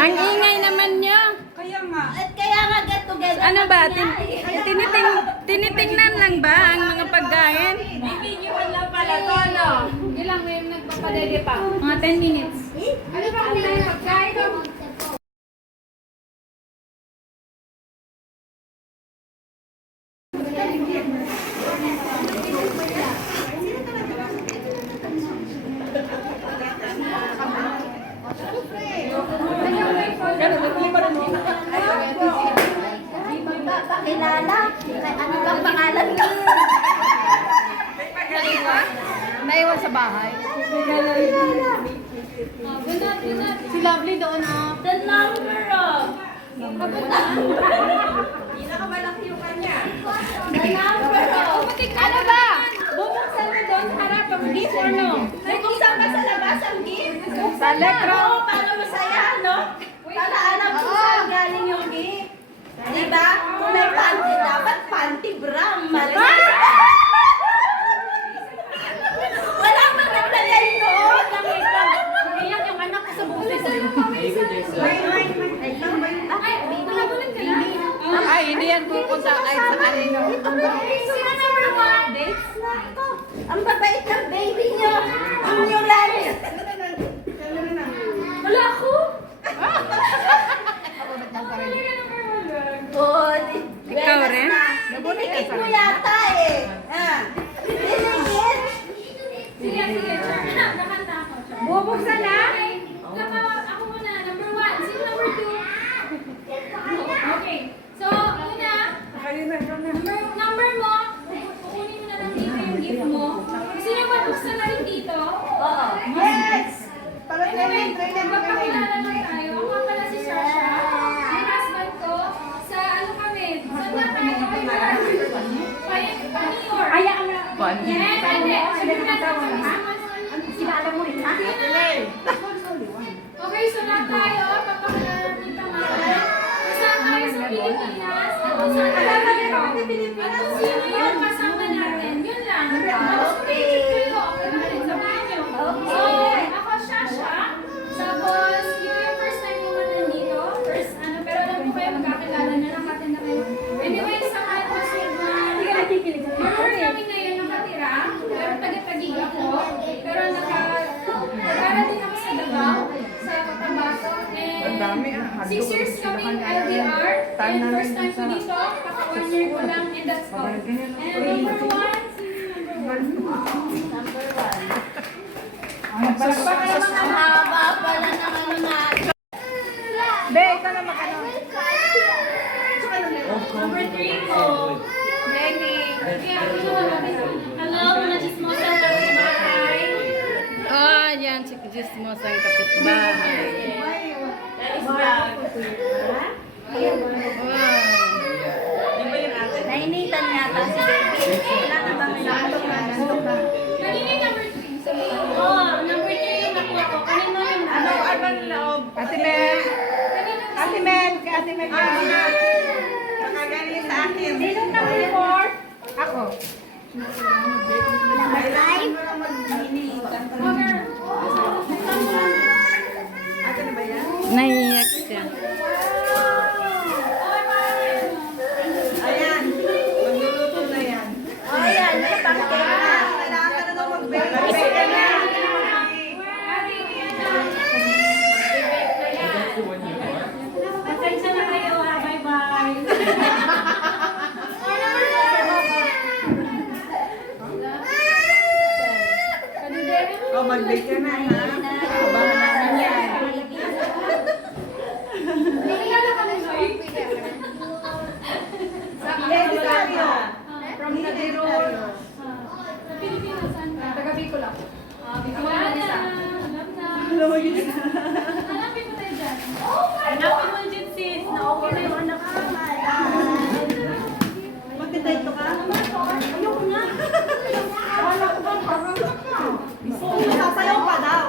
Ang ingay naman niyo. Kaya nga. At kaya nga get together. Ano ba? Tinitingnan lang ba ang mga pagkain? Bibidyohan lang pala to, no? Ilang may nagpapadede pa. Mga 10 minutes. Ano ba ang pagkain ko? Pakilala. Ano bang pangalan ko? Naiwan sa bahay. Si Lovely doon, oh. The number of. Pinakamalaki yung kanya. The number of. Ano ba? Bubuksan mo doon sa harap ang gift or no? Nagkusang ka sa labas ang gift? Sa letro. Oo, paano masaya, no? Para alam ko saan galing yung gift. Diba? Kung may panty, dapat panty bra. Mali. Wala pa naglagay noon. Iyak yung anak ko sa buses. Nakabulan ka lang. Ay, hindi yan pupunta kahit sa kanino. Sino number one? Ang babait ng baby niyo. Ang yung lali. Wala ako. Oh, Ikaw rin? Dinikit mo yata eh. Dinikit. Sige, sige. Nakanta ako. Bubuksan na? Ako muna. Number 1. Sino number 2? Okay. So, una, number mo, kukunin mo na lang dito yung gift mo. Gusto niyo ba buksan na rin dito? Oo. Yes! Anyway, magpakilala lang tayo. Ako nga pala si Sasha. Yung husband ko, sa ano kami, saan na tayo? Panior. Ayaw na. Yes, ate. Sabihin na tayo. Sinala mo rin, ha? Okay, so lahat tayo, papakilala ng pangalan. Kung saan tayo sa Pilipinas, at kung saan tayo dito. At kung sino yung kasama natin, yun lang. Tapos picture kayo, okay ba rin? Sabihin nyo. So, ako Shasha. Tapos, ito yung first time mo nandito. First, ano, pero alam ko kayo, magkakilala na, nakatin na kayo. Anyway, sa atmosphere na, meron kami ngayon nakatira, pero taga-tagig ako. Pero nag-aaral ako sa Davao, sa Cotabato. And 6 years coming LDR. And first time ko dito, kaka 1 year ko lang, and that's all. And number 1, sino number 1? Ang haba pala ng ano natin. Be, ikaw na makano. Number 3 ko. Lenny. Hello, mga chismosa sa bahay. Oh, yan si Chismos ang kapitbahay. Wow. Nainitan yata si baby. Wala na bang nakatok na? Kanina yung number 3. Oo, number 3 yung nakuha ko. Kanina yung Ano loob? Ate Mel. Ate Mel. Ate Mel. Nakagaling sa akin. Sino number 4? Ako. Number 5? Naiyak siya. Ayan. Magluluto na yan. Oh, yan. May pancake na. Kailangan ka na nung mag-bake. na. Pasensya na kayo ha. Bye-bye. Oh, mag-bake ka na, ha? Abangan na yan. From Nadirol. Pilipinas, saan ka? Taga Bicol ako. Bicol na isa. Hanapin mo tayo dyan. Hanapin mo dyan sis. Na-okay na yung anak ko. Magkadayto ka? Ayoko na. Sasayaw pa daw.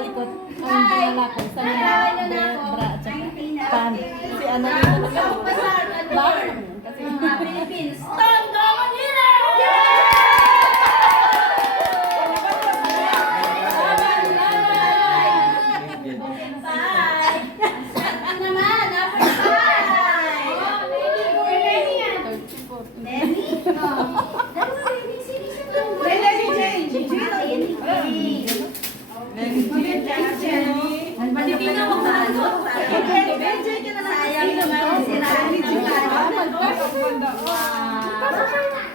nakalikot. Ang dinala ko sa mga bra at saka pan. Si ano yung bakit? Kasi Philippines. Tondo Manila! Bye! Ano naman? Number 5! Oh, ready yan. 34. Lenny? Lenny Jane. Palitina mo na ano? Sayang naman si Rani.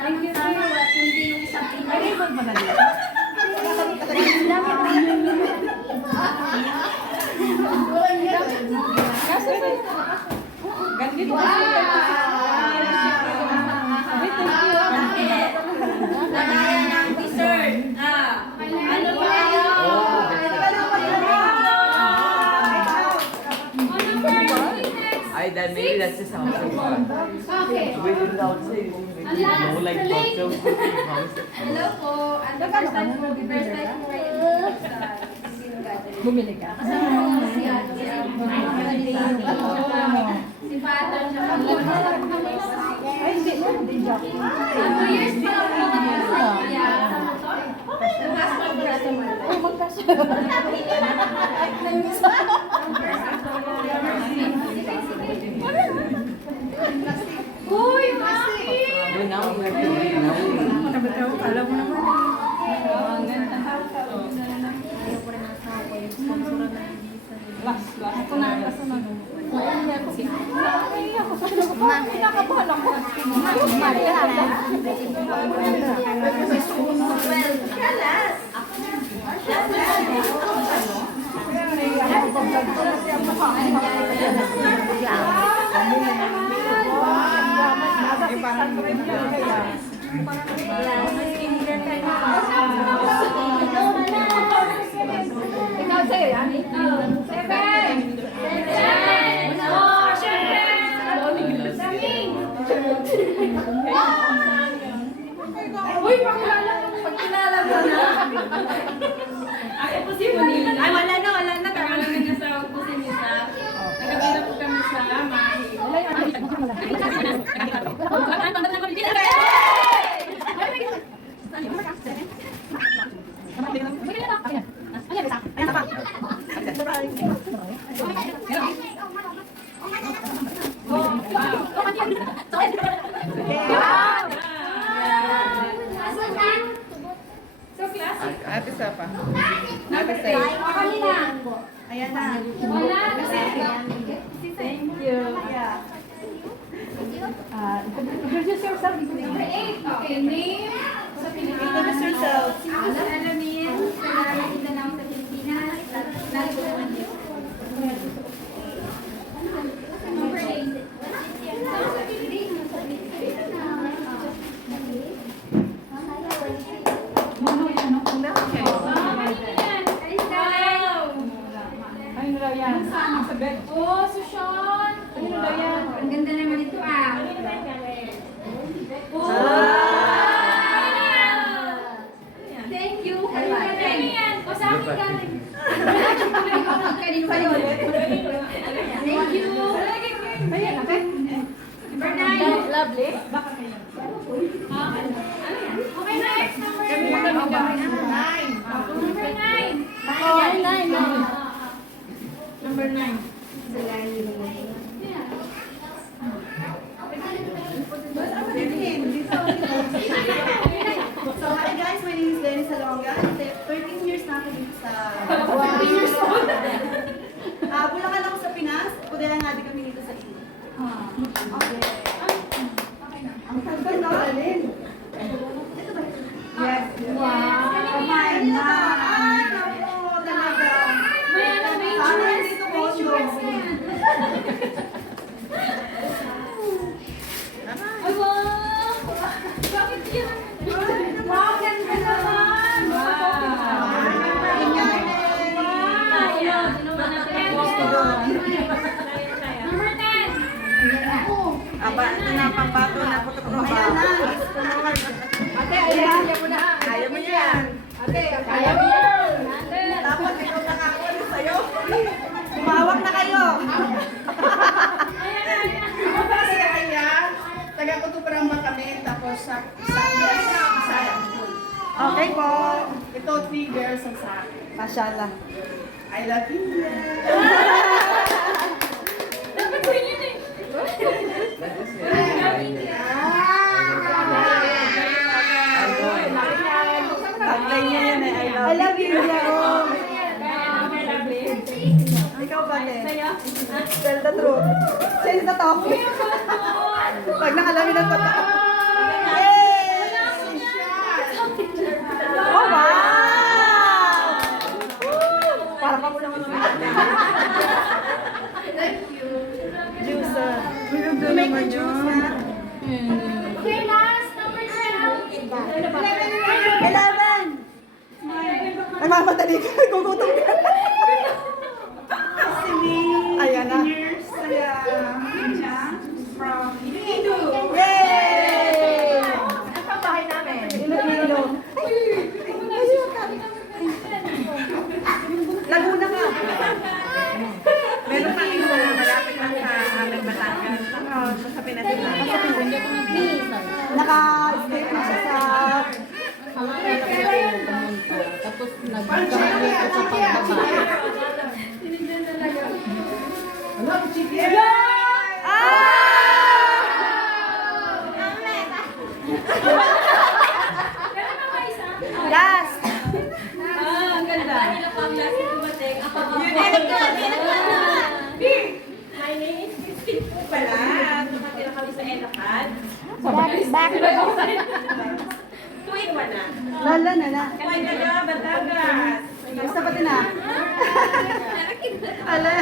Thank you, sir. Kundi yung isang pinag. Lagayan ng dessert. Ano ba kayo? Oh, number 6 next. Ay, then maybe that's just how it's Okay. within outside. Ang last, No, like the late. house. Hello po. Ang first time po kayo dito sa Bumili ka. kasama ko si ano, si Father siya. Ay, hindi. Hindi job. 2 years pa lang po kami sa motor. Oh, magkasya. Uy, Maki! But now we have to be now. Ako na, ako na. Ay, ako sa pinakabahan ako. Well, kalas. Ikaw sa'yo yan? 7! Oh, syempre! Daming! Uy, pakilala ko. Pagkilala mo na. Ako po si Manila. Ay, wala na. Kakalang na sa po si Misa. Nagkabila po kami sa Mahi. So, class? Ate Sapa. Number 8. Kami na. Ayan na. Wala. Thank you. Introduce yourself. Number 8. Okay, name sa Pilipinas. Introduce yourself. Ako si Alamin. Sa Mindanao sa Pilipinas. Narito naman dito. Number 8. Ay, nila yan. Sa bed. Oh, Susyon! Nila yan. Ang ganda naman ito ah. Oh! Thank you. Ano yan? O sa akin galing. Kanino pa yun? Thank you. Ayan, okay. Number 9. Lovely. Okay, next. Number 9. Number 9. Oh, nine. Number 9. So, hi guys, my name is Lenny Salonga. 13 years na ako dito sa... Bulacan ako sa Pinas. Kudayan nga din kami dito sa Ilo. Ang ganda na, Alin. Yes. Wow. Kumain na. Ay, naku, talaga. May ano, may Sana insurance. dito May insurance na yan. Ay, wow. Bakit yan? Wow, ganda naman. Ayun, ginawa natin. Number 10. Aba, ito na pambato na puto ko ba? Ate, ayaw mo na. Ayaw mo yan. Ate, ayaw mo yan. Tapos ikaw na ako. Okay po. Ito, 3 bears ang sa akin. Masyallah. I love you. Dapat ko yun eh. Taglay niya yan eh. I love you, India. Oh. Ikaw ba, te? Tell the truth. Change the topic. Pag nakalamin ang totoo. Oh, wow! Para pa muna Juicer. Maganda naman yun. Okay, last, number 12. 11! Nagmamadali ka. Gugutom ka. Ayan na. From Ido. Yay! Ang bahay namin. Iloilo. Laguna ka. Meron pa rin sa malapit lang sa aming Batangas. Sa Pinatulan. Naka-stay na siya sa... Tapos nagkamali ko sa pagbaba. Meron pa ba isa? Last! Ang ganda. Kanila pa ang last na dumating. Ako ang My name is Christine po pala. Tumatira kami sa Elacad. Back. Tuwing wala. Lala na na. Tuwing taga Batangas. Basta pati na. Ala.